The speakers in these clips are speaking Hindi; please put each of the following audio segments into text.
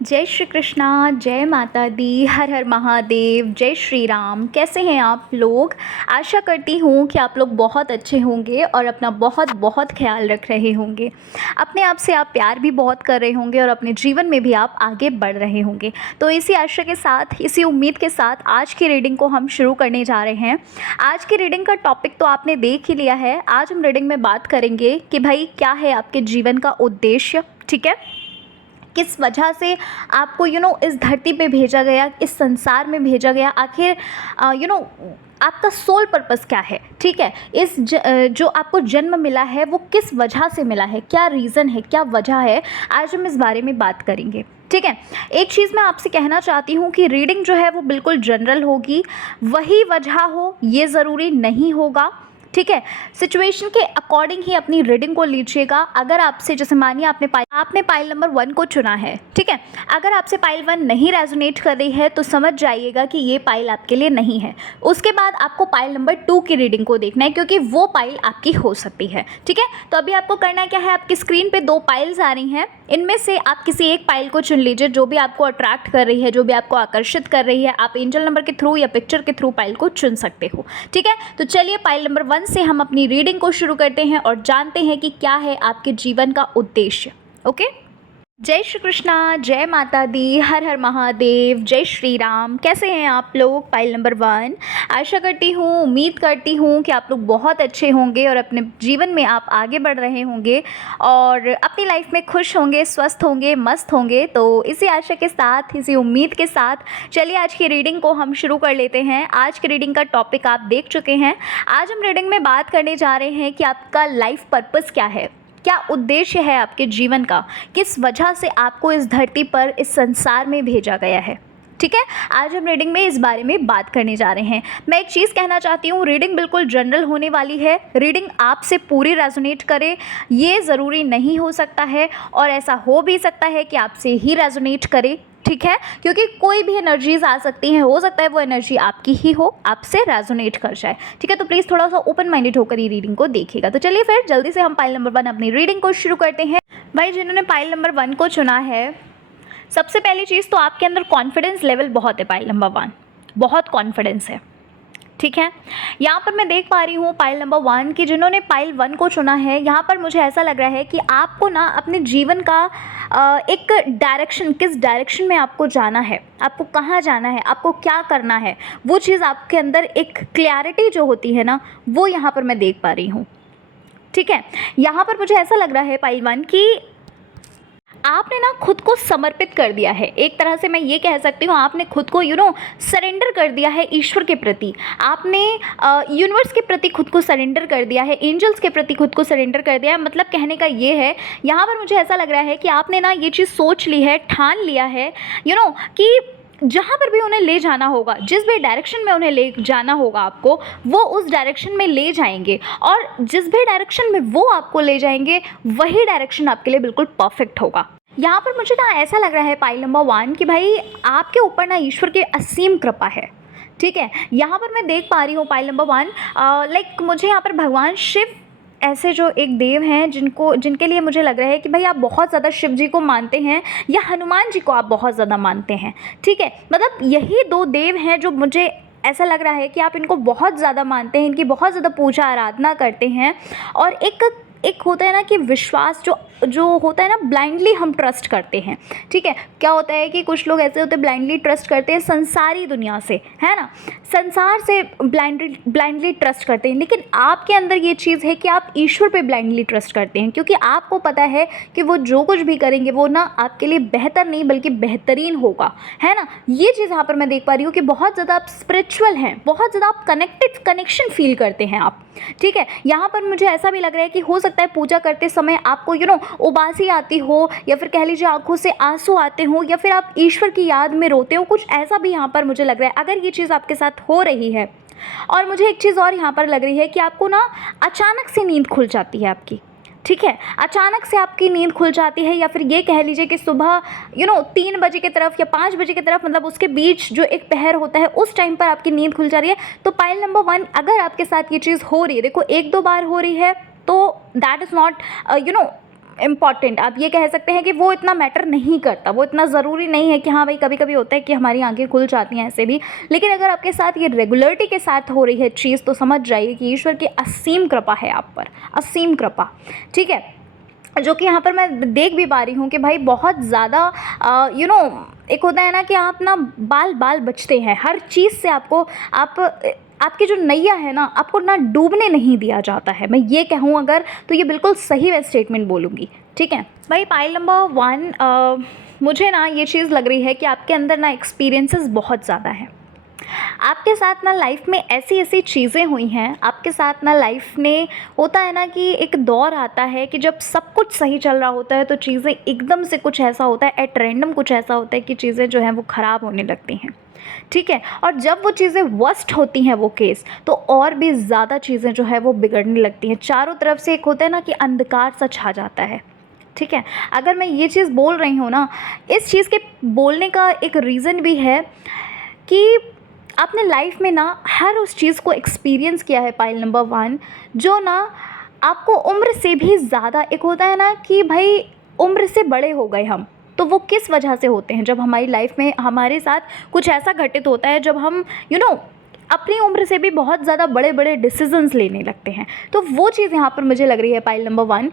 जय श्री कृष्णा, जय माता दी, हर हर महादेव, जय श्री राम। कैसे हैं आप लोग? आशा करती हूँ कि आप लोग बहुत अच्छे होंगे और अपना बहुत बहुत ख्याल रख रहे होंगे। अपने आप से आप प्यार भी बहुत कर रहे होंगे और अपने जीवन में भी आप आगे बढ़ रहे होंगे। तो इसी आशा के साथ, इसी उम्मीद के साथ आज की रीडिंग को हम शुरू करने जा रहे हैं। आज की रीडिंग का टॉपिक तो आपने देख ही लिया है। आज हम रीडिंग में बात करेंगे कि भाई क्या है आपके जीवन का उद्देश्य, ठीक है? किस वजह से आपको इस धरती पे भेजा गया, इस संसार में भेजा गया, आखिर आपका सोल पर्पस क्या है, ठीक है? जो आपको जन्म मिला है वो किस वजह से मिला है, क्या रीज़न है, क्या वजह है, आज हम इस बारे में बात करेंगे, ठीक है? एक चीज़ मैं आपसे कहना चाहती हूँ कि रीडिंग जो है वो बिल्कुल जनरल होगी। वही वजह हो ये ज़रूरी नहीं होगा, ठीक है? सिचुएशन के अकॉर्डिंग ही अपनी रीडिंग को लीजिएगा। अगर आपसे, जैसे मानिए आपने पाइल नंबर 1 को चुना है, ठीक है? अगर आपसे पाइल 1 नहीं रेजोनेट कर रही है तो समझ जाइएगा कि ये पाइल आपके लिए नहीं है। उसके बाद आपको पाइल नंबर 2 की रीडिंग को देखना है, क्योंकि वो पाइल आपकी हो सकती है, ठीक है? तो अभी आपको करना क्या है, आपकी स्क्रीन पे 2 पाइल्स आ रही हैं। इनमें से आप किसी एक पाइल को चुन लीजिए जो भी आपको अट्रैक्ट कर रही है, जो भी आपको आकर्षित कर रही है। आप एंजल नंबर के थ्रू या पिक्चर के थ्रू पाइल को चुन सकते हो, ठीक है? तो चलिए पाइल नंबर 1 से हम अपनी रीडिंग को शुरू करते हैं और जानते हैं कि क्या है आपके जीवन का उद्देश्य। ओके? जय श्री कृष्णा, जय माता दी, हर हर महादेव, जय श्री राम। कैसे हैं आप लोग? Pile number 1। आशा करती हूँ, उम्मीद करती हूँ कि आप लोग बहुत अच्छे होंगे और अपने जीवन में आप आगे बढ़ रहे होंगे और अपनी लाइफ में खुश होंगे, स्वस्थ होंगे, मस्त होंगे। तो इसी आशा के साथ, इसी उम्मीद के साथ चलिए आज की रीडिंग को हम शुरू कर लेते हैं। आज की रीडिंग का टॉपिक आप देख चुके हैं। आज हम रीडिंग में बात करने जा रहे हैं कि आपका लाइफ पर्पस क्या है, क्या उद्देश्य है आपके जीवन का, किस वजह से आपको इस धरती पर, इस संसार में भेजा गया है, ठीक है? आज हम रीडिंग में इस बारे में बात करने जा रहे हैं। मैं एक चीज़ कहना चाहती हूँ, रीडिंग बिल्कुल जनरल होने वाली है। रीडिंग आपसे पूरी रेजोनेट करे ये ज़रूरी नहीं हो सकता है, और ऐसा हो भी सकता है कि आपसे ही रेजोनेट करे, ठीक है? क्योंकि कोई भी एनर्जीज आ सकती हैं, हो सकता है वो एनर्जी आपकी ही हो, आपसे रेजोनेट कर जाए, ठीक है? तो प्लीज़ थोड़ा सा ओपन माइंडेड होकर ये रीडिंग को देखिएगा। तो चलिए फिर जल्दी से हम पाइल नंबर 1 अपनी रीडिंग को शुरू करते हैं। भाई जिन्होंने पाइल नंबर 1 को चुना है, सबसे पहली चीज़ तो आपके अंदर कॉन्फिडेंस लेवल बहुत है। पाइल नंबर 1 बहुत कॉन्फिडेंस है, ठीक है? यहाँ पर मैं देख पा रही हूँ पाइल नंबर 1 की, जिन्होंने पाइल 1 को चुना है, यहाँ पर मुझे ऐसा लग रहा है कि आपको ना अपने जीवन का एक डायरेक्शन, किस डायरेक्शन में आपको जाना है, आपको कहाँ जाना है, आपको क्या करना है, वो चीज़ आपके अंदर एक क्लैरिटी जो होती है ना, वो यहाँ पर मैं देख पा रही हूँ, ठीक है? यहाँ पर मुझे ऐसा लग रहा है पाइल 1 कि आपने ना खुद को समर्पित कर दिया है। एक तरह से मैं ये कह सकती हूँ, आपने खुद को सरेंडर कर दिया है ईश्वर के प्रति। आपने यूनिवर्स के प्रति खुद को सरेंडर कर दिया है, एंजल्स के प्रति खुद को सरेंडर कर दिया है। मतलब कहने का ये है, यहाँ पर मुझे ऐसा लग रहा है कि आपने ना ये चीज़ सोच ली है, ठान लिया है कि जहाँ पर भी उन्हें ले जाना होगा, जिस भी डायरेक्शन में उन्हें ले जाना होगा आपको, वो उस डायरेक्शन में ले जाएंगे, और जिस भी डायरेक्शन में वो आपको ले जाएंगे वही डायरेक्शन आपके लिए बिल्कुल परफेक्ट होगा। यहाँ पर मुझे ना ऐसा लग रहा है पाइल नंबर 1 कि भाई आपके ऊपर ना ईश्वर की असीम कृपा है, ठीक है? यहाँ पर मैं देख पा रही हूँ पाइल नंबर 1, लाइक मुझे यहाँ पर भगवान शिव ऐसे जो एक देव हैं जिनके लिए मुझे लग रहा है कि भाई आप बहुत ज़्यादा शिव जी को मानते हैं, या हनुमान जी को आप बहुत ज़्यादा मानते हैं, ठीक है? मतलब यही 2 देव हैं जो मुझे ऐसा लग रहा है कि आप इनको बहुत ज़्यादा मानते हैं, इनकी बहुत ज़्यादा पूजा आराधना करते हैं। और एक होता है ना कि विश्वास जो होता है ना, ब्लाइंडली हम ट्रस्ट करते हैं, ठीक है? क्या होता है कि कुछ लोग ऐसे होते हैं ब्लाइंडली ट्रस्ट करते हैं संसारी दुनिया से, है ना, संसार से ब्लाइंडली ट्रस्ट करते हैं। लेकिन आपके अंदर ये चीज़ है कि आप ईश्वर पे ब्लाइंडली ट्रस्ट करते हैं, क्योंकि आपको पता है कि वो जो कुछ भी करेंगे वो ना आपके लिए बेहतर नहीं बल्कि बेहतरीन होगा, है ना? ये चीज़ यहाँ पर मैं देख पा रही हूँ कि बहुत ज़्यादा आप स्पिरिचुअल हैं, बहुत ज़्यादा आप कनेक्शन फील करते हैं आप, ठीक है? यहाँ पर मुझे ऐसा भी लग रहा है कि हो सकता है पूजा करते समय आपको उबासी आती हो, या फिर कह लीजिए आंखों से आंसू आते हो, या फिर आप ईश्वर की याद में रोते हो, कुछ ऐसा भी यहाँ पर मुझे लग रहा है। अगर ये चीज़ आपके साथ हो रही है, और मुझे एक चीज़ और यहाँ पर लग रही है कि आपको ना अचानक से नींद खुल जाती है आपकी, ठीक है? अचानक से आपकी नींद खुल जाती है, या फिर ये कह लीजिए कि सुबह 3 बजे की तरफ या 5 बजे की तरफ, मतलब उसके बीच जो एक पहर होता है उस टाइम पर आपकी नींद खुल जा रही है। तो पाइल नंबर 1, अगर आपके साथ ये चीज़ हो रही है, देखो 1-2 बार हो रही है, तो दैट इज़ नॉट इम्पॉर्टेंट, आप ये कह सकते हैं कि वो इतना मैटर नहीं करता, वो इतना ज़रूरी नहीं है कि हाँ भाई कभी कभी होता है कि हमारी आंखें खुल जाती हैं ऐसे भी। लेकिन अगर आपके साथ ये रेगुलरिटी के साथ हो रही है चीज़, तो समझ जाइए कि ईश्वर की असीम कृपा है आप पर, असीम कृपा। ठीक है, जो कि यहाँ पर मैं देख भी पा रही हूँ कि भाई बहुत ज़्यादा एक होता है ना कि आप ना बाल बाल बचते हैं हर चीज़ से, आपको आपकी जो नैया है ना, आपको ना डूबने नहीं दिया जाता है। मैं ये कहूँ अगर, तो ये बिल्कुल सही मैं स्टेटमेंट बोलूँगी। ठीक है भाई, पाइल नंबर 1, मुझे ना ये चीज़ लग रही है कि आपके अंदर ना एक्सपीरियंसेस बहुत ज़्यादा हैं। आपके साथ ना लाइफ में ऐसी ऐसी चीज़ें हुई हैं, आपके साथ ना लाइफ में होता है ना कि एक दौर आता है कि जब सब कुछ सही चल रहा होता है तो चीज़ें एकदम से कुछ ऐसा होता है, एट रैंडम कुछ ऐसा होता है कि चीज़ें जो हैं वो ख़राब होने लगती हैं। ठीक है, और जब वो चीज़ें वर्स्ट होती हैं वो केस, तो और भी ज़्यादा चीज़ें जो है वो बिगड़ने लगती हैं। चारों तरफ से एक होता है ना कि अंधकार सा छा जाता है। ठीक है, अगर मैं ये चीज़ बोल रही हूँ ना, इस चीज़ के बोलने का एक रीज़न भी है कि आपने लाइफ में ना हर उस चीज़ को एक्सपीरियंस किया है, पाइल नंबर 1, जो ना आपको उम्र से भी ज़्यादा, एक होता है ना कि भाई उम्र से बड़े हो गए हम, तो वो किस वजह से होते हैं, जब हमारी लाइफ में हमारे साथ कुछ ऐसा घटित होता है, जब हम अपनी उम्र से भी बहुत ज़्यादा बड़े बड़े डिसीजंस लेने लगते हैं। तो वो चीज़ यहाँ पर मुझे लग रही है पाइल नंबर 1।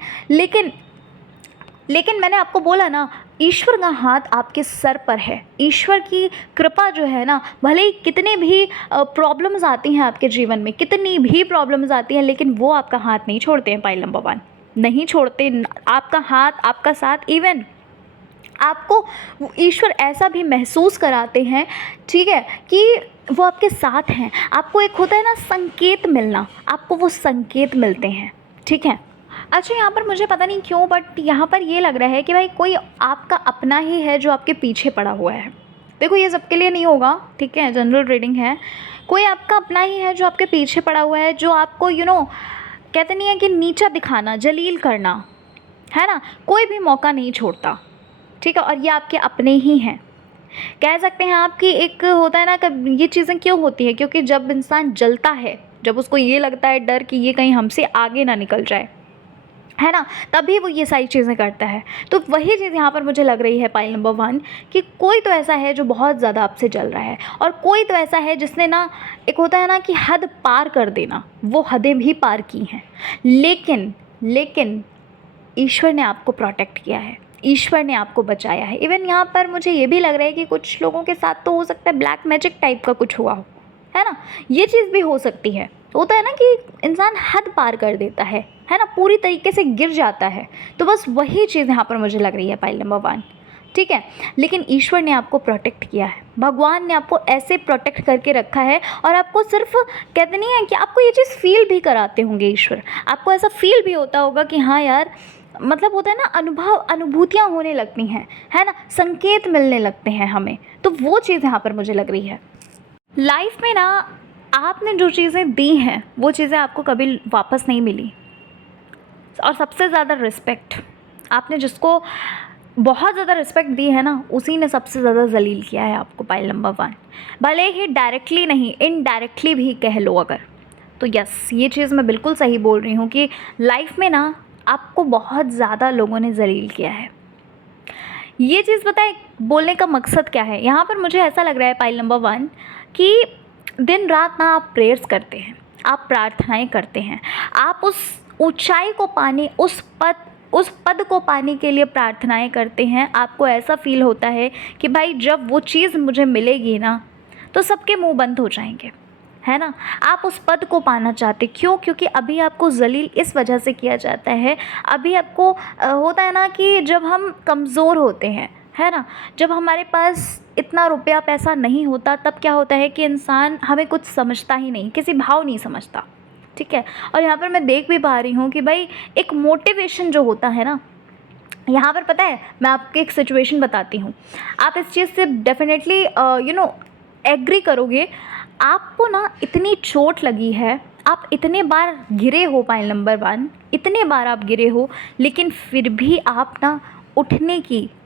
लेकिन मैंने आपको बोला ना, ईश्वर का हाथ आपके सर पर है। ईश्वर की कृपा जो है ना, भले ही कितने भी प्रॉब्लम्स आती हैं आपके जीवन में, कितनी भी प्रॉब्लम्स आती हैं, लेकिन वो आपका हाथ नहीं छोड़ते हैं। पाइल नंबर 1 नहीं छोड़ते आपका हाथ, आपका साथ। इवन आपको ईश्वर ऐसा भी महसूस कराते हैं, ठीक है, कि वो आपके साथ हैं। आपको एक होता है ना संकेत मिलना, आपको वो संकेत मिलते हैं। ठीक है, अच्छा यहाँ पर मुझे पता नहीं क्यों, बट यहाँ पर ये लग रहा है कि भाई कोई आपका अपना ही है जो आपके पीछे पड़ा हुआ है। देखो ये सबके लिए नहीं होगा, ठीक है, जनरल रीडिंग है। कोई आपका अपना ही है जो आपके पीछे पड़ा हुआ है, जो आपको कहते नहीं है कि नीचा दिखाना, जलील करना, है ना, कोई भी मौका नहीं छोड़ता। ठीक है, और ये आपके अपने ही हैं, कह सकते हैं आप कि एक होता है ना, कब ये चीज़ें क्यों होती हैं, क्योंकि जब इंसान जलता है, जब उसको ये लगता है डर कि ये कहीं हमसे आगे ना निकल जाए, है ना, तभी वो ये सारी चीज़ें करता है। तो वही चीज़ यहाँ पर मुझे लग रही है पाइल नंबर 1, कि कोई तो ऐसा है जो बहुत ज़्यादा आपसे जल रहा है, और कोई तो ऐसा है जिसने ना, एक होता है ना कि हद पार कर देना, वो हदें भी पार की हैं। लेकिन ईश्वर ने आपको प्रोटेक्ट किया है, ईश्वर ने आपको बचाया है। इवन यहाँ पर मुझे ये भी लग रहा है कि कुछ लोगों के साथ तो हो सकता है ब्लैक मैजिक टाइप का कुछ हुआ हो, है ना, ये चीज़ भी हो सकती है। होता है ना कि इंसान हद पार कर देता है ना, पूरी तरीके से गिर जाता है। तो बस वही चीज़ यहाँ पर मुझे लग रही है पाइल नंबर 1। ठीक है, लेकिन ईश्वर ने आपको प्रोटेक्ट किया है, भगवान ने आपको ऐसे प्रोटेक्ट करके रखा है, और आपको सिर्फ कहते नहीं है कि आपको ये चीज़ फील भी कराते होंगे ईश्वर, आपको ऐसा फील भी होता होगा कि हाँ यार, मतलब होता है ना, अनुभूतियाँ होने लगती हैं, है ना, संकेत मिलने लगते हैं हमें। तो वो चीज़ यहाँ पर मुझे लग रही है। लाइफ में ना आपने जो चीज़ें दी हैं वो चीज़ें आपको कभी वापस नहीं मिली, और सबसे ज़्यादा रिस्पेक्ट, आपने जिसको बहुत ज़्यादा रिस्पेक्ट दी है ना, उसी ने सबसे ज़्यादा जलील किया है आपको, पाइल नंबर 1। भले ही डायरेक्टली नहीं, इनडायरेक्टली भी कह लो अगर, तो यस, ये चीज़ मैं बिल्कुल सही बोल रही हूँ कि लाइफ में ना आपको बहुत ज़्यादा लोगों ने जलील किया है। ये चीज़ बताए बोलने का मकसद क्या है, यहाँ पर मुझे ऐसा लग रहा है पाइल नंबर 1 कि दिन रात ना आप प्रेयर्स करते हैं, आप प्रार्थनाएं करते हैं, आप उस ऊंचाई को पाने, उस पद को पाने के लिए प्रार्थनाएं करते हैं। आपको ऐसा फील होता है कि भाई जब वो चीज़ मुझे मिलेगी ना, तो सबके मुंह बंद हो जाएंगे, है ना। आप उस पद को पाना चाहते, क्यों? क्योंकि अभी आपको जलील इस वजह से किया जाता है, अभी आपको होता है ना कि जब हम कमज़ोर होते हैं, है ना, जब हमारे पास इतना रुपया पैसा नहीं होता, तब क्या होता है कि इंसान हमें कुछ समझता ही नहीं, किसी भाव नहीं समझता। ठीक है, और यहाँ पर मैं देख भी पा रही हूँ कि भाई एक मोटिवेशन जो होता है ना, यहाँ पर पता है, मैं आपको एक सिचुएशन बताती हूँ, आप इस चीज़ से डेफिनेटली एग्री करोगे। आपको ना इतनी चोट लगी है, आप इतने बार गिरे हो, पाइल नंबर 1, इतने बार आप गिरे हो, लेकिन फिर भी आप ना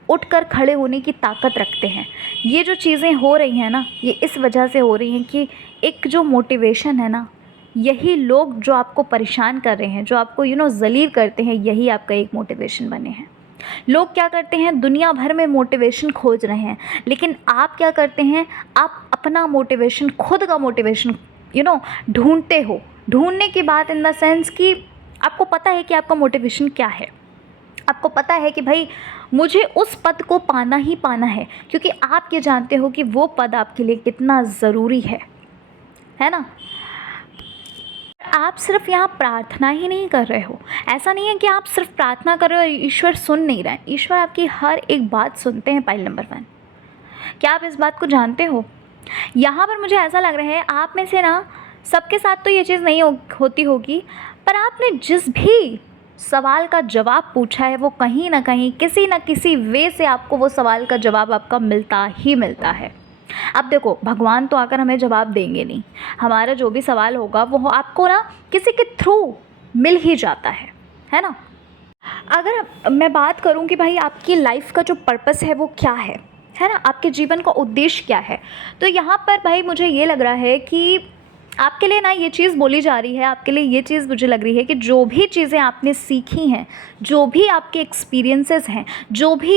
उठकर खड़े होने की ताकत रखते हैं। ये जो चीज़ें हो रही हैं ना, ये इस वजह से हो रही हैं कि एक जो मोटिवेशन है ना, यही लोग जो आपको परेशान कर रहे हैं, जो आपको ज़लील करते हैं, यही आपका एक मोटिवेशन बने हैं। लोग क्या करते हैं, दुनिया भर में मोटिवेशन खोज रहे हैं, लेकिन आप क्या करते हैं, आप अपना मोटिवेशन, खुद का मोटिवेशन ढूंढते हो। ढूंढने की बात इन द सेंस कि आपको पता है कि आपका मोटिवेशन क्या है। आपको पता है कि भाई मुझे उस पद को पाना ही पाना है, क्योंकि आप ये जानते हो कि वो पद आपके लिए कितना ज़रूरी है ना। आप सिर्फ यहाँ प्रार्थना ही नहीं कर रहे हो। ऐसा नहीं है कि आप सिर्फ प्रार्थना कर रहे हो और ईश्वर सुन नहीं रहे हैं। ईश्वर आपकी हर एक बात सुनते हैं। पॉइंट नंबर 1, क्या आप इस बात को जानते हो? यहाँ पर मुझे ऐसा लग रहा है आप में से ना सबके साथ तो ये चीज़ नहीं होती होगी, पर आपने जिस भी सवाल का जवाब पूछा है वो कहीं ना कहीं किसी न किसी वे से आपको वो सवाल का जवाब आपका मिलता ही मिलता है। अब देखो, भगवान तो आकर हमें जवाब देंगे नहीं, हमारा जो भी सवाल होगा वो आपको ना किसी के थ्रू मिल ही जाता है ना। अगर मैं बात करूं कि भाई आपकी लाइफ का जो पर्पस है वो क्या है ना, आपके जीवन का उद्देश्य क्या है, तो यहाँ पर भाई मुझे ये लग रहा है कि आपके लिए ना ये चीज़ बोली जा रही है, आपके लिए ये चीज़ मुझे लग रही है कि जो भी चीज़ें आपने सीखी हैं, जो भी आपके एक्सपीरियंसेस हैं, जो भी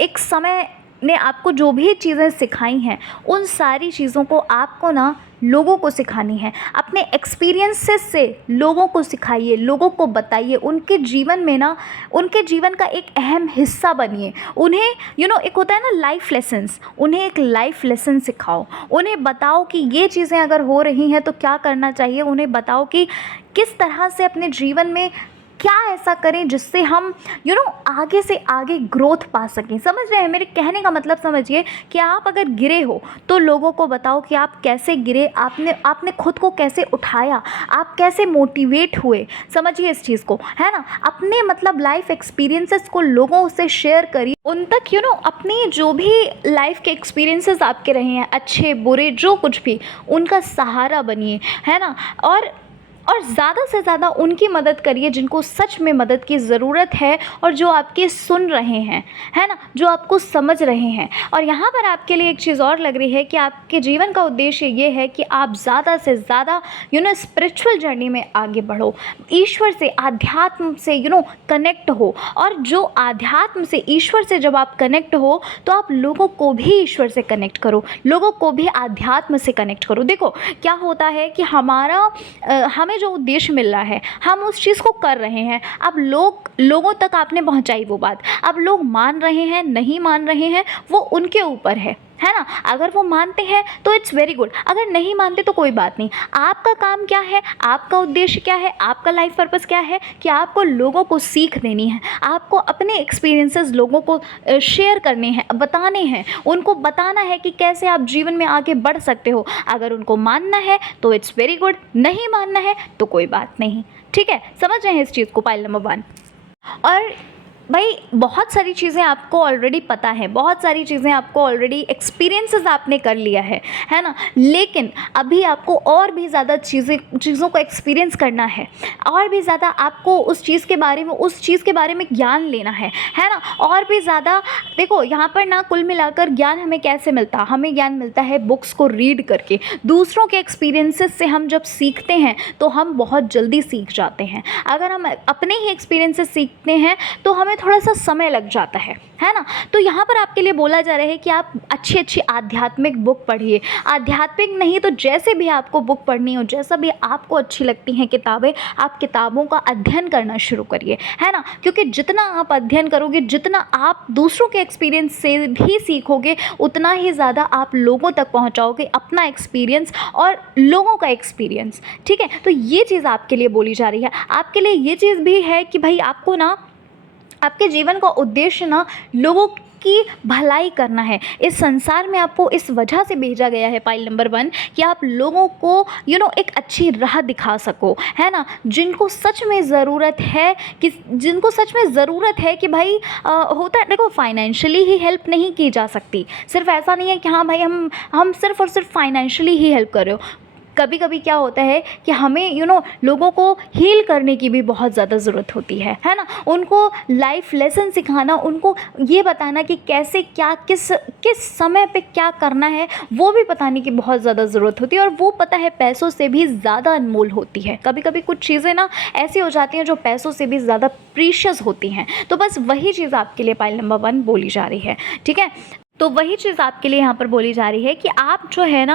एक समय ने आपको जो भी चीज़ें सिखाई हैं, उन सारी चीज़ों को आपको ना लोगों को सिखानी है। अपने एक्सपीरियंसेस से लोगों को सिखाइए, लोगों को बताइए, उनके जीवन में ना, उनके जीवन का एक अहम हिस्सा बनिए। उन्हें एक होता है ना लाइफ लेसन्स, उन्हें एक लाइफ लेसन सिखाओ। उन्हें बताओ कि ये चीज़ें अगर हो रही हैं तो क्या करना चाहिए। उन्हें बताओ कि किस तरह से अपने जीवन में क्या ऐसा करें जिससे हम आगे से आगे ग्रोथ पा सकें। समझ रहे हैं मेरे कहने का मतलब? समझिए कि आप अगर गिरे हो तो लोगों को बताओ कि आप कैसे गिरे, आपने खुद को कैसे उठाया, आप कैसे मोटिवेट हुए। समझिए इस चीज़ को, है ना। अपने मतलब लाइफ एक्सपीरियंसेस को लोगों से शेयर करिए, उन तक अपने जो भी लाइफ के एक्सपीरियंसेस आपके रहे हैं, अच्छे बुरे जो कुछ भी, उनका सहारा बनिए, है ना। और ज़्यादा से ज़्यादा उनकी मदद करिए जिनको सच में मदद की ज़रूरत है और जो आपके सुन रहे हैं, है ना, जो आपको समझ रहे हैं। और यहाँ पर आपके लिए एक चीज़ और लग रही है कि आपके जीवन का उद्देश्य ये है कि आप ज़्यादा से ज़्यादा स्पिरिचुअल जर्नी में आगे बढ़ो, ईश्वर से, आध्यात्म से कनेक्ट हो। और जो आध्यात्म से, ईश्वर से जब आप कनेक्ट हो तो आप लोगों को भी ईश्वर से कनेक्ट करो, लोगों को भी आध्यात्म से कनेक्ट करो। देखो क्या होता है कि हमें जो उद्देश्य मिल रहा है, हम उस चीज़ को कर रहे हैं। अब लोगों तक आपने पहुंचाई वो बात, अब लोग मान रहे हैं नहीं मान रहे हैं वो उनके ऊपर है ना। अगर वो मानते हैं तो इट्स वेरी गुड, अगर नहीं मानते तो कोई बात नहीं। आपका काम क्या है, आपका उद्देश्य क्या है, आपका लाइफ पर्पस क्या है कि आपको लोगों को सीख देनी है, आपको अपने एक्सपीरियंसेस लोगों को शेयर करने हैं, बताने हैं, उनको बताना है कि कैसे आप जीवन में आगे बढ़ सकते हो। अगर उनको मानना है तो इट्स वेरी गुड, नहीं मानना है तो कोई बात नहीं। ठीक है, समझ रहे हैं इस चीज़ को? Point number 1। और भाई बहुत सारी चीज़ें आपको ऑलरेडी पता है, बहुत सारी चीज़ें आपको ऑलरेडी एक्सपीरियंसेस आपने कर लिया है ना। लेकिन अभी आपको और भी ज़्यादा चीज़ों को एक्सपीरियंस करना है, और भी ज़्यादा आपको उस चीज़ के बारे में ज्ञान लेना है ना। और भी ज़्यादा देखो, यहाँ पर ना कुल मिलाकर ज्ञान हमें कैसे मिलता? हमें ज्ञान मिलता है बुक्स को रीड करके। दूसरों के एक्सपीरियंसेस से हम जब सीखते हैं तो हम बहुत जल्दी सीख जाते हैं। अगर हम अपने ही एक्सपीरियंसेस सीखते हैं तो हमें थोड़ा सा समय लग जाता है ना। तो यहाँ पर आपके लिए बोला जा रहा है कि आप अच्छी अच्छी आध्यात्मिक बुक पढ़िए। आध्यात्मिक नहीं तो जैसे भी आपको बुक पढ़नी हो, जैसा भी आपको अच्छी लगती हैं किताबें, आप किताबों का अध्ययन करना शुरू करिए, है ना। क्योंकि जितना आप अध्ययन करोगे, जितना आप दूसरों के एक्सपीरियंस से भी सीखोगे, उतना ही ज़्यादा आप लोगों तक पहुँचाओगे अपना एक्सपीरियंस और लोगों का एक्सपीरियंस। ठीक है, तो ये चीज़ आपके लिए बोली जा रही है। आपके लिए ये चीज़ भी है कि भाई आपको ना आपके जीवन का उद्देश्य ना लोगों की भलाई करना है। इस संसार में आपको इस वजह से भेजा गया है, पॉइंट नंबर 1, कि आप लोगों को एक अच्छी राह दिखा सको, है ना। जिनको सच में ज़रूरत है कि भाई होता है, देखो फाइनेंशियली ही हेल्प नहीं की जा सकती। सिर्फ ऐसा नहीं है कि हाँ भाई हम सिर्फ और सिर्फ फाइनेंशियली ही हेल्प कर रहे हो। कभी कभी क्या होता है कि हमें लोगों को हील करने की भी बहुत ज़्यादा ज़रूरत होती है ना। उनको लाइफ लेसन सिखाना, उनको ये बताना कि कैसे क्या किस किस समय पे क्या करना है, वो भी बताने की बहुत ज़्यादा ज़रूरत होती है। और वो पता है पैसों से भी ज़्यादा अनमोल होती है। कभी कभी कुछ चीज़ें ना ऐसी हो जाती हैं जो पैसों से भी ज़्यादा प्रीशियस होती हैं। तो बस वही चीज़ आपके लिए पाइल नंबर 1 बोली जा रही है, ठीक है। तो वही चीज़ आपके लिए यहाँ पर बोली जा रही है कि आप जो है ना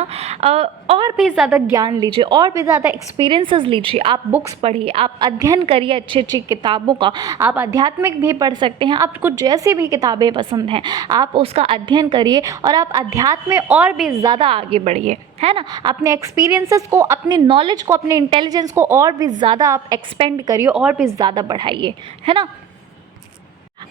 और भी ज़्यादा ज्ञान लीजिए, और भी ज़्यादा एक्सपीरियंसेस लीजिए। आप बुक्स पढ़िए, आप अध्ययन करिए अच्छी अच्छी किताबों का। आप आध्यात्मिक भी पढ़ सकते हैं, आपको जैसी भी किताबें पसंद हैं आप उसका अध्ययन करिए, और आप अध्यात्म में और भी ज़्यादा आगे बढ़िए, है ना। अपने एक्सपीरियंसेस को, अपने नॉलेज को, अपने इंटेलिजेंस को और भी ज़्यादा आप एक्सपेंड करिए, और भी ज़्यादा बढ़ाइए, है ना।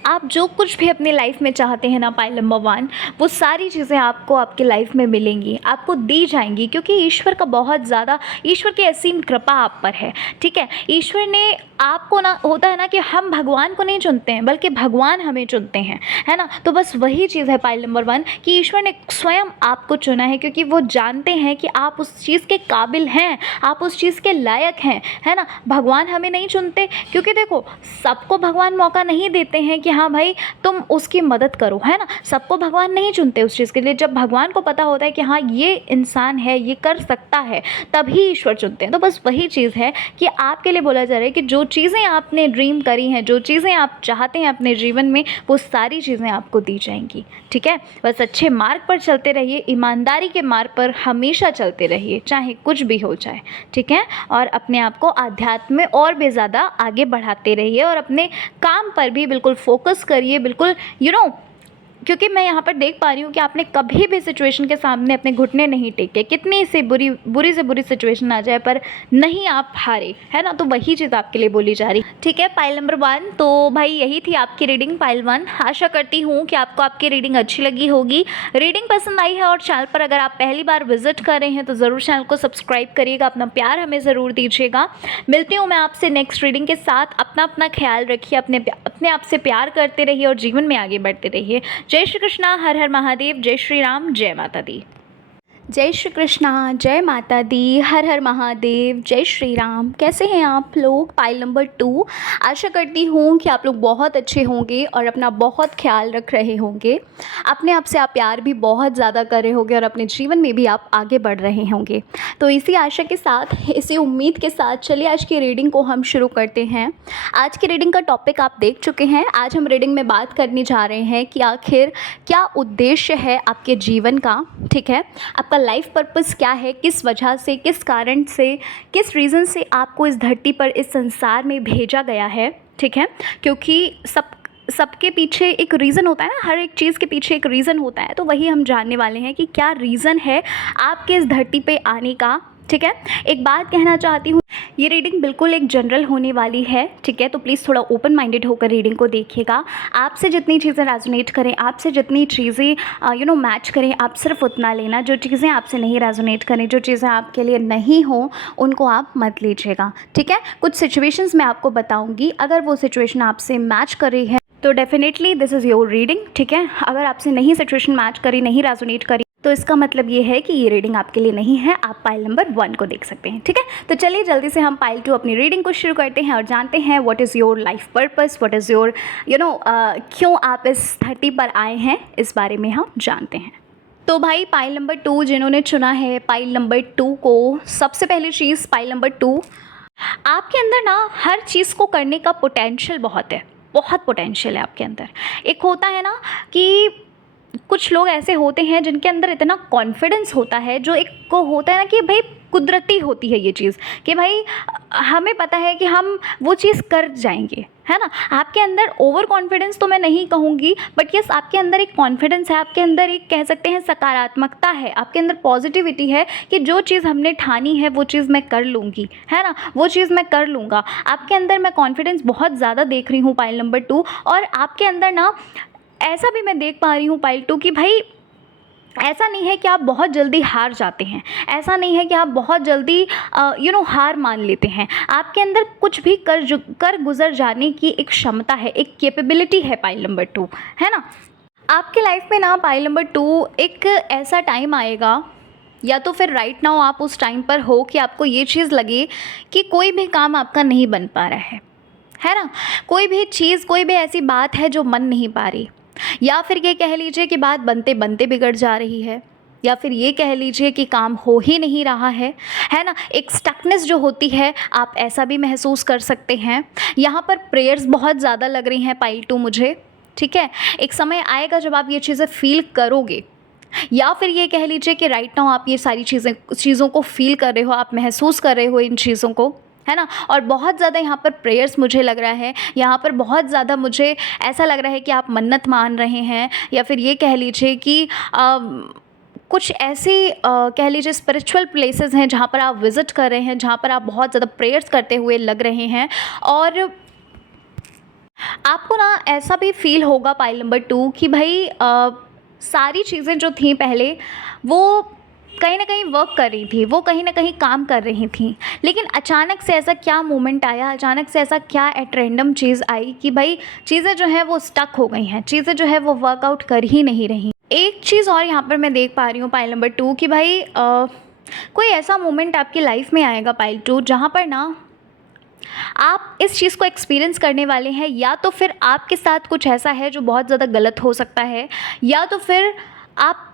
आप जो कुछ भी अपनी लाइफ में चाहते हैं ना पाइल नंबर 1, वो सारी चीज़ें आपको आपकी लाइफ में मिलेंगी, आपको दी जाएंगी, क्योंकि ईश्वर का बहुत ज़्यादा, ईश्वर की असीम कृपा आप पर है, ठीक है। ईश्वर ने आपको ना, होता है ना कि हम भगवान को नहीं चुनते हैं बल्कि भगवान हमें चुनते हैं, है ना। तो बस वही चीज़ है पाइल नंबर 1 कि ईश्वर ने स्वयं आपको चुना है, क्योंकि वो जानते हैं कि आप उस चीज़ के काबिल हैं, आप उस चीज़ के लायक हैं, है ना। भगवान हमें नहीं चुनते, क्योंकि देखो सबको भगवान मौका नहीं देते हैं कि हाँ भाई तुम उसकी मदद करो, है ना। सबको भगवान नहीं चुनते उस चीज़ के लिए। जब भगवान को पता होता है कि हाँ ये इंसान है, ये कर सकता है, तभी ईश्वर चुनते हैं। तो बस वही चीज़ है कि आपके लिए बोला जा रहा है कि जो चीज़ें आपने ड्रीम करी हैं, जो चीज़ें आप चाहते हैं अपने जीवन में, वो सारी चीज़ें आपको दी जाएंगी, ठीक है। बस अच्छे मार्ग पर चलते रहिए, ईमानदारी के मार्ग पर हमेशा चलते रहिए, चाहे कुछ भी हो जाए, ठीक है। और अपने आप को आध्यात्म में और भी ज़्यादा आगे बढ़ाते रहिए, और अपने काम पर भी बिल्कुल फोकस करिए, बिल्कुल क्योंकि मैं यहाँ पर देख पा रही हूँ कि आपने कभी भी सिचुएशन के सामने अपने घुटने नहीं टेके। कितनी से बुरी से बुरी सिचुएशन आ जाए पर नहीं आप हारे, है ना। तो वही चीज़ आपके लिए बोली जा रही, ठीक है। पाइल नंबर 1, तो भाई यही थी आपकी रीडिंग पाइल 1। आशा करती हूँ कि आपको आपकी रीडिंग अच्छी लगी होगी, रीडिंग पसंद आई है। और चैनल पर अगर आप पहली बार विजिट कर रहे हैं तो ज़रूर चैनल को सब्सक्राइब करिएगा, अपना प्यार हमें ज़रूर दीजिएगा। मिलती हूँ मैं आपसे नेक्स्ट रीडिंग के साथ। अपना ख्याल रखिए, अपने आप से प्यार करते रहिए और जीवन में आगे बढ़ते रहिए। जय श्री कृष्णा, हर हर महादेव, जय श्री राम, जय माता दी। जय श्री कृष्णा, जय माता दी, हर हर महादेव, जय श्री राम। कैसे हैं आप लोग? Pile number 2। आशा करती हूँ कि आप लोग बहुत अच्छे होंगे और अपना बहुत ख्याल रख रहे होंगे। अपने आप से आप प्यार भी बहुत ज़्यादा कर रहे होंगे और अपने जीवन में भी आप आगे बढ़ रहे होंगे। तो इसी आशा के साथ, इसी उम्मीद के साथ चलिए आज की रीडिंग को हम शुरू करते हैं। आज की रीडिंग का टॉपिक आप देख चुके हैं। आज हम रीडिंग में बात करने जा रहे हैं कि आखिर क्या उद्देश्य है आपके जीवन का, ठीक है। आपका लाइफ पर्पस क्या है, किस वजह से, किस कारण से, किस रीज़न से आपको इस धरती पर, इस संसार में भेजा गया है, ठीक है। क्योंकि सबके पीछे एक रीज़न होता है ना, हर एक चीज़ के पीछे एक रीज़न होता है। तो वही हम जानने वाले हैं कि क्या रीज़न है आपके इस धरती पे आने का, ठीक है। एक बात कहना चाहती हूँ, ये रीडिंग बिल्कुल एक जनरल होने वाली है, ठीक है। तो प्लीज़ थोड़ा ओपन माइंडेड होकर रीडिंग को देखिएगा। आपसे जितनी चीज़ें रेजोनेट करें, आपसे जितनी चीज़ें मैच करें, आप सिर्फ उतना लेना। जो चीज़ें आपसे नहीं रेजोनेट करें, जो चीज़ें आपके लिए नहीं हो, उनको आप मत लीजिएगा, ठीक है। कुछ सिचुएशंस मैं आपको बताऊँगी, अगर वो सिचुएशन आपसे मैच कर रही है तो definitely this is your reading, ठीक है। अगर आपसे नहीं सिचुएशन मैच करी, नहीं रेजोनेट करी, तो इसका मतलब ये है कि ये रीडिंग आपके लिए नहीं है। आप पाइल नंबर 1 को देख सकते हैं, ठीक है। तो चलिए जल्दी से हम पाइल 2 अपनी रीडिंग को शुरू करते हैं और जानते हैं what is your life purpose, what is your क्यों आप इस धरती पर आए हैं, इस बारे में हम जानते हैं। तो भाई पाइल नंबर 2 जिन्होंने चुना है पाइल नंबर 2 को, सबसे पहली चीज़ पाइल नंबर 2, आपके अंदर ना हर चीज़ को करने का पोटेंशियल बहुत है, बहुत पोटेंशियल है आपके अंदर। एक होता है ना कि कुछ लोग ऐसे होते हैं जिनके अंदर इतना कॉन्फिडेंस होता है, जो एक को होता है ना कि भाई कुदरती होती है ये चीज़, कि भाई हमें पता है कि हम वो चीज़ कर जाएंगे, है ना। आपके अंदर ओवर कॉन्फिडेंस तो मैं नहीं कहूँगी, बट यस आपके अंदर एक कॉन्फिडेंस है, आपके अंदर एक कह सकते हैं सकारात्मकता है, आपके अंदर पॉजिटिविटी है कि जो चीज़ हमने ठानी है वो चीज़ मैं कर लूँगी, है ना, वो चीज़ मैं कर लूँगा। आपके अंदर मैं कॉन्फिडेंस बहुत ज़्यादा देख रही हूँ पाइल नंबर 2। और आपके अंदर ना ऐसा भी मैं देख पा रही हूँ पाइल 2 कि भाई ऐसा नहीं है कि आप बहुत जल्दी हार जाते हैं, ऐसा नहीं है कि आप बहुत जल्दी हार मान लेते हैं। आपके अंदर कुछ भी कर गुजर जाने की एक क्षमता है, एक कैपेबिलिटी है पाइल नंबर 2, है ना। आपके लाइफ में ना पाइल नंबर 2 एक ऐसा टाइम आएगा या तो फिर राइट नाउ आप उस टाइम पर हो कि आपको ये चीज़ लगे कि कोई भी काम आपका नहीं बन पा रहा है ना? कोई भी चीज़, कोई भी ऐसी बात है जो मन नहीं पा रही, या फिर ये कह लीजिए कि बात बनते बनते बिगड़ जा रही है, या फिर ये कह लीजिए कि काम हो ही नहीं रहा है ना? एक स्टकनेस जो होती है, आप ऐसा भी महसूस कर सकते हैं। यहाँ पर प्रेयर्स बहुत ज़्यादा लग रही हैं पाइल 2 मुझे, ठीक है? एक समय आएगा जब आप ये चीज़ें फ़ील करोगे, या फिर ये कह लीजिए कि राइट नाउ आप ये सारी चीज़ों को फ़ील कर रहे हो, आप महसूस कर रहे हो इन चीज़ों को, है ना? और बहुत ज़्यादा यहाँ पर प्रेयर्स मुझे लग रहा है, यहाँ पर बहुत ज़्यादा मुझे ऐसा लग रहा है कि आप मन्नत मान रहे हैं, या फिर ये कह लीजिए कि कुछ ऐसी कह लीजिए स्पिरिचुअल प्लेसेस हैं जहाँ पर आप विज़िट कर रहे हैं, जहाँ पर आप बहुत ज़्यादा प्रेयर्स करते हुए लग रहे हैं। और आपको ना ऐसा भी फ़ील होगा पाइल नंबर 2 कि भाई सारी चीज़ें जो थी पहले, वो कहीं न कहीं वर्क कर रही थी, वो कहीं न कहीं काम कर रही थी। लेकिन अचानक से ऐसा क्या मोमेंट आया, अचानक से ऐसा क्या एट रैंडम चीज़ आई कि भाई चीज़ें जो हैं वो स्टक हो गई हैं, चीज़ें जो है वो वर्कआउट कर ही नहीं रही। एक चीज़ और यहाँ पर मैं देख पा रही हूँ पाइल नंबर 2 कि भाई कोई ऐसा मोमेंट आपकी लाइफ में आएगा पाइल 2, जहाँ पर ना आप इस चीज़ को एक्सपीरियंस करने वाले हैं, या तो फिर आपके साथ कुछ ऐसा है जो बहुत ज़्यादा गलत हो सकता है, या तो फिर आप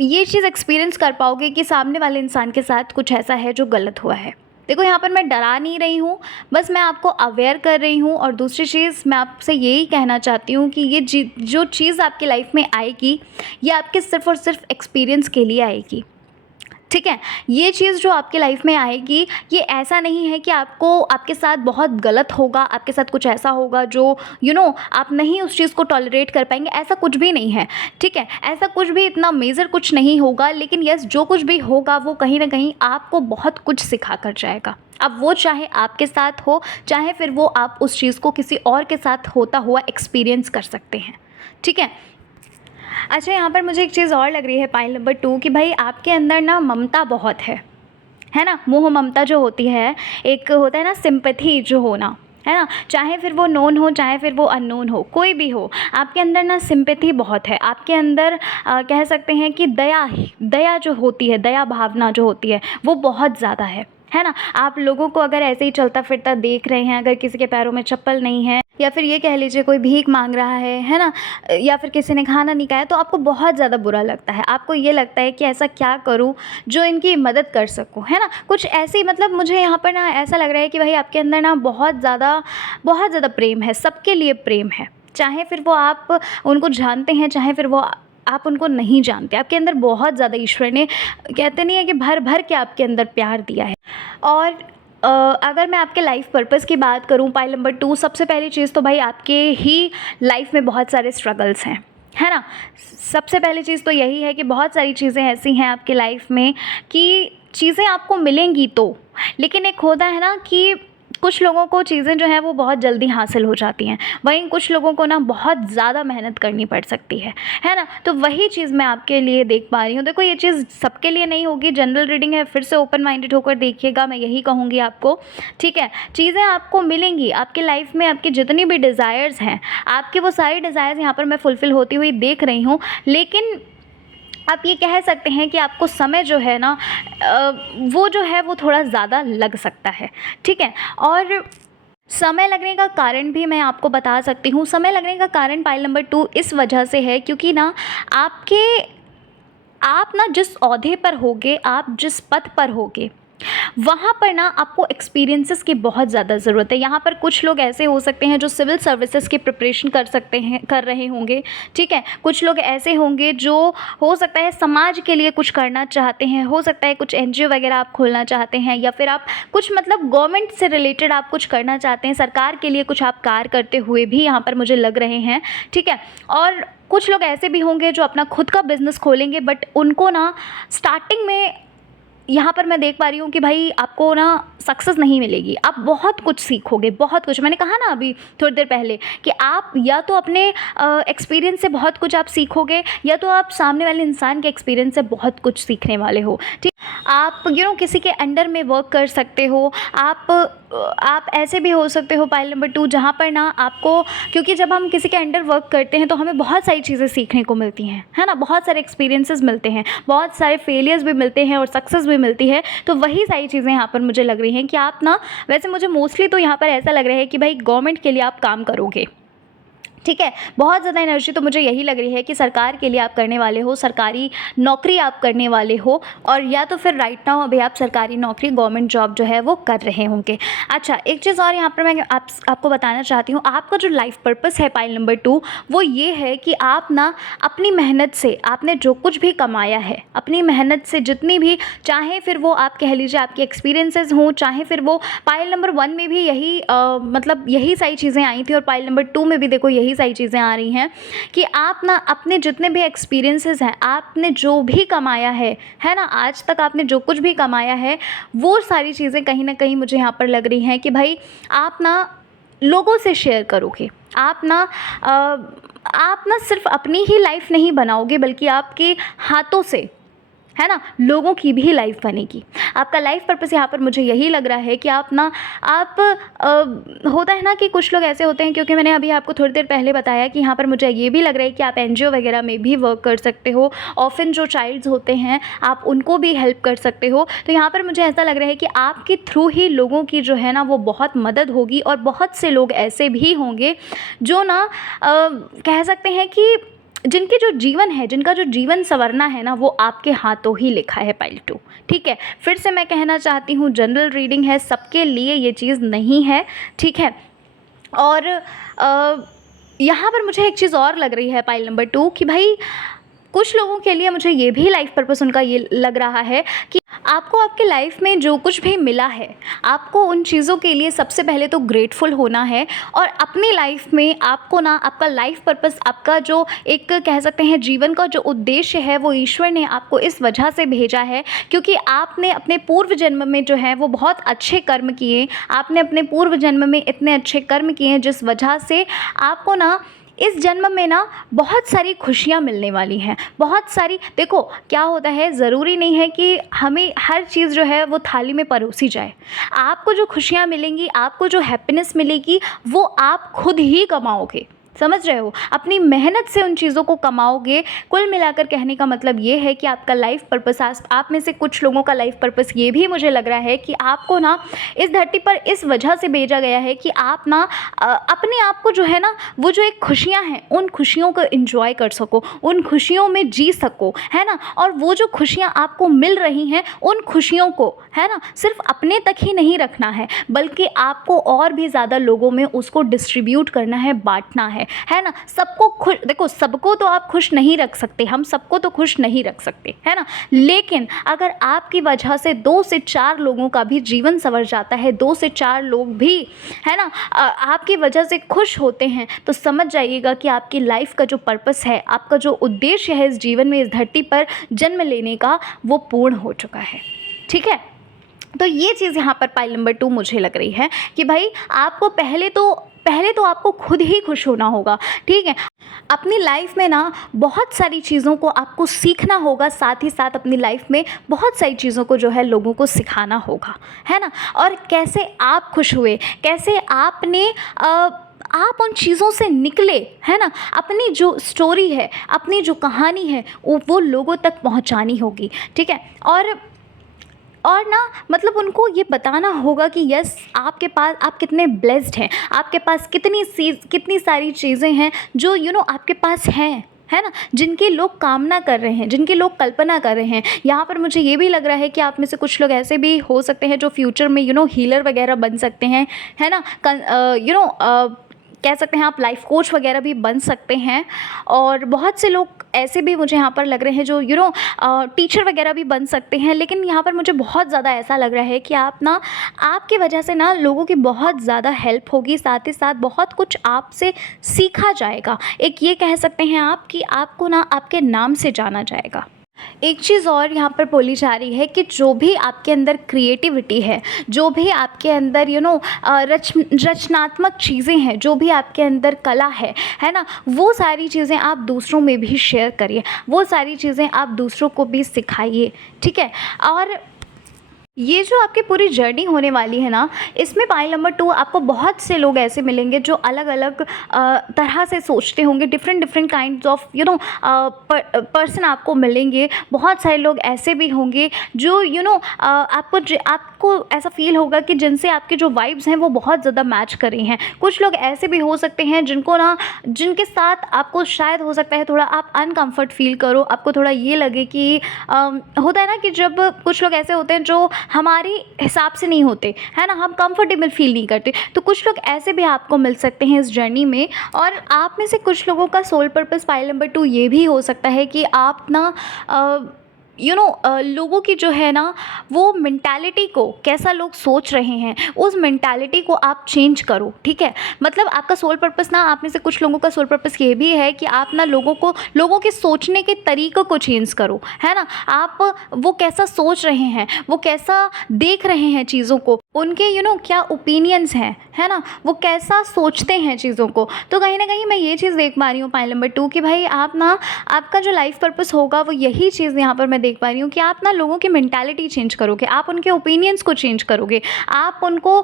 ये चीज़ एक्सपीरियंस कर पाओगे कि सामने वाले इंसान के साथ कुछ ऐसा है जो गलत हुआ है। देखो, यहाँ पर मैं डरा नहीं रही हूँ, बस मैं आपको अवेयर कर रही हूँ। और दूसरी चीज़ मैं आपसे यही कहना चाहती हूँ कि ये जो चीज़ आपकी लाइफ में आएगी, ये आपके सिर्फ़ और सिर्फ एक्सपीरियंस के लिए आएगी, ठीक है? ये चीज़ जो आपके लाइफ में आएगी, ये ऐसा नहीं है कि आपके साथ बहुत गलत होगा, आपके साथ कुछ ऐसा होगा जो आप नहीं उस चीज़ को टॉलरेट कर पाएंगे, ऐसा कुछ भी नहीं है, ठीक है? ऐसा कुछ भी इतना मेजर कुछ नहीं होगा, लेकिन यस, जो कुछ भी होगा वो कहीं ना कहीं आपको बहुत कुछ सिखा कर जाएगा। अब वो चाहे आपके साथ हो, चाहे फिर वो आप उस चीज़ को किसी और के साथ होता हुआ एक्सपीरियंस कर सकते हैं, ठीक है? अच्छा, यहाँ पर मुझे एक चीज़ और लग रही है पाइल नंबर 2 कि भाई आपके अंदर ना ममता बहुत है ना? मोह ममता जो होती है, एक होता है ना सिंपैथी जो होना, है ना? चाहे फिर वो नोन हो, चाहे फिर वो अननोन हो, कोई भी हो, आपके अंदर ना सिंपैथी बहुत है। आपके अंदर कह सकते हैं कि दया जो होती है, दया भावना जो होती है, वो बहुत ज़्यादा है ना? आप लोगों को अगर ऐसे ही चलता फिरता देख रहे हैं, अगर किसी के पैरों में चप्पल नहीं है, या फिर ये कह लीजिए कोई भीख मांग रहा है ना, या फिर किसी ने खाना नहीं खाया, तो आपको बहुत ज़्यादा बुरा लगता है। आपको ये लगता है कि ऐसा क्या करूं जो इनकी मदद कर सकूं, है ना? कुछ ऐसी, मतलब मुझे यहाँ पर ना ऐसा लग रहा है कि भाई आपके अंदर ना बहुत ज़्यादा प्रेम है, सबके लिए प्रेम है। चाहे फिर वो आप उनको जानते हैं, चाहे फिर वो आप उनको नहीं जानते, आपके अंदर बहुत ज़्यादा ईश्वर ने, कहते नहीं है कि भर भर के आपके अंदर प्यार दिया है। और अगर मैं आपके लाइफ पर्पस की बात करूं पाइल नंबर 2, सबसे पहली चीज़ तो भाई आपके ही लाइफ में बहुत सारे स्ट्रगल्स हैं, है ना? सबसे पहली चीज़ तो यही है कि बहुत सारी चीज़ें ऐसी हैं आपके लाइफ में कि चीज़ें आपको मिलेंगी तो, लेकिन एक होता है ना कि कुछ लोगों को चीज़ें जो हैं वो बहुत जल्दी हासिल हो जाती हैं, वहीं कुछ लोगों को ना बहुत ज़्यादा मेहनत करनी पड़ सकती है ना? तो वही चीज़ मैं आपके लिए देख पा रही हूँ। देखो, ये चीज़ सबके लिए नहीं होगी, जनरल रीडिंग है, फिर से ओपन माइंडेड होकर देखिएगा, मैं यही कहूँगी आपको, ठीक है? चीज़ें आपको मिलेंगी आपके लाइफ में, आपकी जितनी भी डिज़ायर्स हैं, आपके वो सारी डिज़ायर्स यहाँ पर मैं फुलफ़िल होती हुई देख रही हूँ। लेकिन आप ये कह सकते हैं कि आपको समय जो है ना, वो जो है वो थोड़ा ज़्यादा लग सकता है, ठीक है? और समय लगने का कारण भी मैं आपको बता सकती हूँ। समय लगने का कारण पाइल नंबर 2 इस वजह से है क्योंकि ना आप ना जिस ओहदे पर होगे, आप जिस पद पर होगे, वहाँ पर ना आपको एक्सपीरियंसेस की बहुत ज़्यादा ज़रूरत है। यहाँ पर कुछ लोग ऐसे हो सकते हैं जो सिविल सर्विसेज की प्रिपरेशन कर रहे होंगे, ठीक है? कुछ लोग ऐसे होंगे जो हो सकता है समाज के लिए कुछ करना चाहते हैं, हो सकता है कुछ एनजीओ वगैरह आप खोलना चाहते हैं, या फिर आप कुछ मतलब गवर्नमेंट से रिलेटेड आप कुछ करना चाहते हैं, सरकार के लिए कुछ आप कार्य करते हुए भी यहाँ पर मुझे लग रहे हैं, ठीक है? और कुछ लोग ऐसे भी होंगे जो अपना खुद का बिज़नेस खोलेंगे, बट उनको ना स्टार्टिंग में यहाँ पर मैं देख पा रही हूँ कि भाई आपको ना सक्सेस नहीं मिलेगी। आप बहुत कुछ सीखोगे, बहुत कुछ, मैंने कहा ना अभी थोड़ी देर पहले कि आप या तो अपने एक्सपीरियंस से बहुत कुछ आप सीखोगे, या तो आप सामने वाले इंसान के एक्सपीरियंस से बहुत कुछ सीखने वाले हो, ठीक? आप किसी के अंडर में वर्क कर सकते हो। आप ऐसे भी हो सकते हो पाइल नंबर 2 जहाँ पर ना आपको, क्योंकि जब हम किसी के अंडर वर्क करते हैं तो हमें बहुत सारी चीज़ें सीखने को मिलती हैं, है ना, बहुत सारे एक्सपीरियंसेस मिलते हैं, बहुत सारे फेलियर्स भी मिलते हैं और सक्सेस भी मिलती है। तो वही सारी चीज़ें यहाँ पर मुझे लग रही हैं कि आप ना, वैसे मुझे मोस्टली तो यहाँ पर ऐसा लग रहा है कि भाई गवर्नमेंट के लिए आप काम करोगे, ठीक है। बहुत ज़्यादा एनर्जी तो मुझे यही लग रही है कि सरकार के लिए आप करने वाले हो, सरकारी नौकरी आप करने वाले हो, और या तो फिर राइट नाउ अभी आप सरकारी नौकरी, गवर्नमेंट जॉब जो है वो कर रहे होंगे। अच्छा, एक चीज़ और यहाँ पर मैं आपको बताना चाहती हूँ, आपका जो लाइफ पर्पस है पाइल नंबर 2, वो ये है कि आप ना अपनी मेहनत से, आपने जो कुछ भी कमाया है अपनी मेहनत से, जितनी भी, चाहे फिर वो आप कह लीजिए आपके एक्सपीरियंसेस हों, चाहे फिर वो पाइल नंबर 1 में भी यही मतलब यही सारी चीज़ें आई थी, और पाइल नंबर 2 में भी देखो यही सारी चीज़ें आ रही हैं कि आप ना अपने जितने भी एक्सपीरियंसेस हैं, आपने जो भी कमाया है ना, आज तक आपने जो कुछ भी कमाया है, वो सारी चीज़ें कहीं ना कहीं मुझे यहाँ पर लग रही हैं कि भाई आप ना लोगों से शेयर करोगे। आप ना सिर्फ अपनी ही लाइफ नहीं बनाओगे, बल्कि आपके हाथों से, है ना, लोगों की भी लाइफ बनेगी। आपका लाइफ पर्पस यहाँ पर मुझे यही लग रहा है कि होता है ना कि कुछ लोग ऐसे होते हैं, क्योंकि मैंने अभी आपको थोड़ी देर पहले बताया कि यहाँ पर मुझे ये भी लग रहा है कि आप एनजीओ वगैरह में भी वर्क कर सकते हो, ऑर्फन जो चाइल्ड्स होते हैं आप उनको भी हेल्प कर सकते हो। तो यहाँ पर मुझे ऐसा लग रहा है कि आपके थ्रू ही लोगों की जो है ना वो बहुत मदद होगी, और बहुत से लोग ऐसे भी होंगे जो ना कह सकते हैं कि जिनके जो जीवन है, जिनका जो जीवन संवरना है ना, वो आपके हाथों ही लिखा है पाइल 2, ठीक है। फिर से मैं कहना चाहती हूँ, जनरल रीडिंग है, सबके लिए ये चीज़ नहीं है, ठीक है। और यहाँ पर मुझे एक चीज़ और लग रही है पाइल नंबर 2 कि भाई कुछ लोगों के लिए मुझे ये भी लाइफ पर्पस उनका ये लग रहा है कि आपको आपके लाइफ में जो कुछ भी मिला है, आपको उन चीज़ों के लिए सबसे पहले तो ग्रेटफुल होना है, और अपनी लाइफ में आपको ना आपका लाइफ पर्पस, आपका जो एक कह सकते हैं जीवन का जो उद्देश्य है, वो ईश्वर ने आपको इस वजह से भेजा है क्योंकि आपने अपने पूर्व जन्म में जो है वो बहुत अच्छे कर्म किए, आपने अपने पूर्व जन्म में इतने अच्छे कर्म किए जिस वजह से आपको ना इस जन्म में ना बहुत सारी खुशियाँ मिलने वाली हैं, बहुत सारी। देखो क्या होता है, ज़रूरी नहीं है कि हमें हर चीज़ जो है वो थाली में परोसी जाए। आपको जो खुशियाँ मिलेंगी, आपको जो हैप्पीनेस मिलेगी, वो आप खुद ही कमाओगे, समझ रहे हो, अपनी मेहनत से उन चीज़ों को कमाओगे। कुल मिलाकर कहने का मतलब ये है कि आपका लाइफ पर्पस, आप में से कुछ लोगों का लाइफ पर्पस ये भी मुझे लग रहा है कि आपको ना इस धरती पर इस वजह से भेजा गया है कि आप ना अपने आप को जो है ना, वो जो एक खुशियाँ हैं, उन खुशियों को एंजॉय कर सको, उन खुशियों में जी सको, है ना। और वो जो खुशियाँ आपको मिल रही हैं, उन खुशियों को, है ना, सिर्फ अपने तक ही नहीं रखना है, बल्कि आपको और भी ज़्यादा लोगों में उसको डिस्ट्रीब्यूट करना है, बांटना है ना। सबको खुश, देखो सबको तो आप खुश नहीं रख सकते, हम सबको तो खुश नहीं रख सकते, है ना, लेकिन अगर आपकी वजह से 2 से 4 लोगों का भी जीवन संवर जाता है, 2 से 4 लोग भी, है ना, आपकी वजह से खुश होते हैं, तो समझ जाइएगा कि आपकी लाइफ का जो पर्पस है, आपका जो उद्देश्य है इस जीवन में, इस धरती पर जन्म लेने का, वो पूर्ण हो चुका है, ठीक है। तो ये चीज़ यहाँ पर पाइल नंबर 2 मुझे लग रही है कि भाई आपको पहले तो आपको खुद ही खुश होना होगा, ठीक है। अपनी लाइफ में ना बहुत सारी चीज़ों को आपको सीखना होगा, साथ ही साथ अपनी लाइफ में बहुत सारी चीज़ों को जो है लोगों को सिखाना होगा, है ना। और कैसे आप खुश हुए, कैसे आपने आप उन चीज़ों से निकले, है ना, अपनी जो स्टोरी है, अपनी जो कहानी है, वो लोगों तक पहुंचानी होगी, ठीक है। और ना मतलब उनको ये बताना होगा कि यस, आपके पास, आप कितने ब्लेस्ड हैं, आपके पास कितनी सारी चीज़ें हैं जो आपके पास हैं, है ना, जिनकी लोग कामना कर रहे हैं, जिनकी लोग कल्पना कर रहे हैं। यहाँ पर मुझे ये भी लग रहा है कि आप में से कुछ लोग ऐसे भी हो सकते हैं जो फ्यूचर में हीलर वगैरह बन सकते हैं, है ना, कह सकते हैं आप लाइफ कोच वगैरह भी बन सकते हैं। और बहुत से लोग ऐसे भी मुझे यहाँ पर लग रहे हैं जो टीचर वगैरह भी बन सकते हैं। लेकिन यहाँ पर मुझे बहुत ज़्यादा ऐसा लग रहा है कि आपकी वजह से ना लोगों की बहुत ज़्यादा हेल्प होगी, साथ ही साथ बहुत कुछ आपसे सीखा जाएगा। एक ये कह सकते हैं आप कि आपको ना आपके नाम से जाना जाएगा। एक चीज़ और यहाँ पर बोली जा रही है कि जो भी आपके अंदर क्रिएटिविटी है, जो भी आपके अंदर रचनात्मक चीज़ें हैं, जो भी आपके अंदर कला है ना, वो सारी चीज़ें आप दूसरों में भी शेयर करिए, वो सारी चीज़ें आप दूसरों को भी सिखाइए, ठीक है। और ये जो आपकी पूरी जर्नी होने वाली है ना, इसमें पाइल नंबर 2 आपको बहुत से लोग ऐसे मिलेंगे जो अलग-अलग तरह से सोचते होंगे, different different kinds of person आपको मिलेंगे। बहुत सारे लोग ऐसे भी होंगे जो आपको ऐसा फ़ील होगा कि जिनसे आपकी जो वाइब्स हैं वो बहुत ज़्यादा मैच कर रही हैं। कुछ लोग ऐसे भी हो सकते हैं जिनके साथ आपको शायद हो सकता है थोड़ा आप अनकम्फ़र्ट फ़ील करो, आपको थोड़ा ये लगे कि होता है ना कि जब कुछ लोग ऐसे होते हैं जो हमारे हिसाब से नहीं होते, है ना? हम कंफर्टेबल फ़ील नहीं करते। तो कुछ लोग ऐसे भी आपको मिल सकते हैं इस जर्नी में। और आप में से कुछ लोगों का सोल पर्पस पाइल नंबर 2 ये भी हो सकता है कि आप ना लोगों की जो है ना वो मेंटालिटी को, कैसा लोग सोच रहे हैं, उस मेंटालिटी को आप चेंज करो, ठीक है? मतलब आपका सोल पर्पस ना, आप में से कुछ लोगों का सोल पर्पस ये भी है कि आप ना लोगों के सोचने के तरीक़ों को चेंज करो, है ना? आप वो कैसा सोच रहे हैं, वो कैसा देख रहे हैं चीज़ों को, उनके क्या ओपिनियंस हैं, है ना? वो कैसा सोचते हैं चीज़ों को। तो कहीं न कहीं मैं ये चीज़ देख पा रही हूँ पाइल नंबर 2 कि भाई आप ना, आपका जो लाइफ़ पर्पस होगा वो यही चीज़ यहाँ पर मैं देख पा रही हूँ कि आप ना लोगों की मेंटालिटी चेंज करोगे, आप उनके ओपिनियंस को चेंज करोगे, आप उनको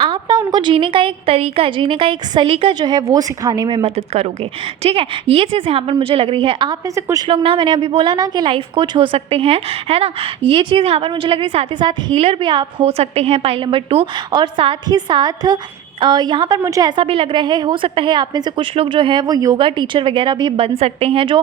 आप ना उनको जीने का एक तरीका, जीने का एक सलीका जो है वो सिखाने में मदद करोगे, ठीक है? ये चीज़ यहाँ पर मुझे लग रही है। आप में से कुछ लोग ना, मैंने अभी बोला ना कि लाइफ़ कोच हो सकते हैं, है ना? ये चीज़ यहाँ पर मुझे लग रही है। साथ ही साथ हीलर भी आप हो सकते हैं पाइल नंबर 2। और साथ ही साथ यहाँ पर मुझे ऐसा भी लग रहा है, हो सकता है आप में से कुछ लोग जो है वो योगा टीचर वगैरह भी बन सकते हैं, जो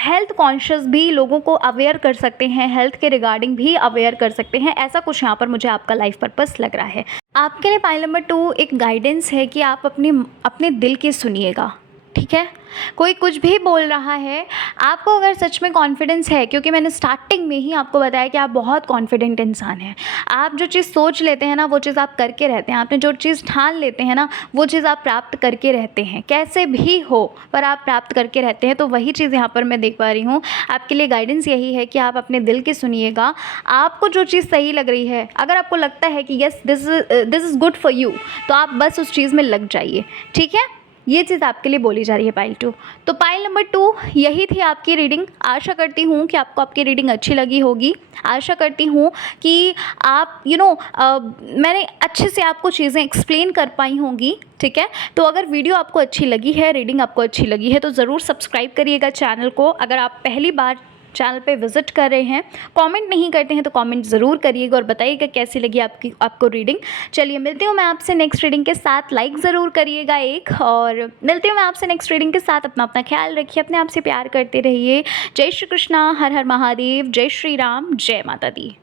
हेल्थ कॉन्शियस भी लोगों को अवेयर कर सकते हैं, हेल्थ के रिगार्डिंग भी अवेयर कर सकते हैं। ऐसा कुछ यहाँ पर मुझे आपका लाइफ पर्पस लग रहा है। आपके लिए पाइल नंबर 2 एक गाइडेंस है कि आप अपने दिल की सुनिएगा, ठीक है? कोई कुछ भी बोल रहा है, आपको अगर सच में कॉन्फिडेंस है, क्योंकि मैंने स्टार्टिंग में ही आपको बताया कि आप बहुत कॉन्फिडेंट इंसान हैं। आप जो चीज़ सोच लेते हैं ना, वो चीज़ आप करके रहते हैं। आपने जो चीज़ ठान लेते हैं ना, वो चीज़ आप प्राप्त करके रहते हैं। कैसे भी हो, पर आप प्राप्त करके रहते हैं। तो वही चीज़ यहाँ पर मैं देख पा रही हूँ। आपके लिए गाइडेंस यही है कि आप अपने दिल की सुनिएगा। आपको जो चीज़ सही लग रही है, अगर आपको लगता है कि yes this is good for you, तो आप बस उस चीज़ में लग जाइए, ठीक है? ये चीज़ आपके लिए बोली जा रही है पाइल 2। तो पाइल नंबर 2 यही थी आपकी रीडिंग। आशा करती हूँ कि आपको आपकी रीडिंग अच्छी लगी होगी। आशा करती हूँ कि आप मैंने अच्छे से आपको चीज़ें एक्सप्लेन कर पाई होंगी, ठीक है? तो अगर वीडियो आपको अच्छी लगी है, रीडिंग आपको अच्छी लगी है, तो ज़रूर सब्सक्राइब करिएगा चैनल को। अगर आप पहली बार चैनल पे विज़िट कर रहे हैं, कमेंट नहीं करते हैं तो कमेंट ज़रूर करिएगा और बताइएगा कैसी लगी आपको रीडिंग। चलिए मिलती हूँ मैं आपसे नेक्स्ट रीडिंग के साथ। लाइक ज़रूर करिएगा एक, और मिलती हूँ मैं आपसे नेक्स्ट रीडिंग के साथ। अपना ख्याल रखिए, अपने आप से प्यार करते रहिए। जय श्री कृष्णा, हर हर महादेव, जय श्री राम, जय माता दी।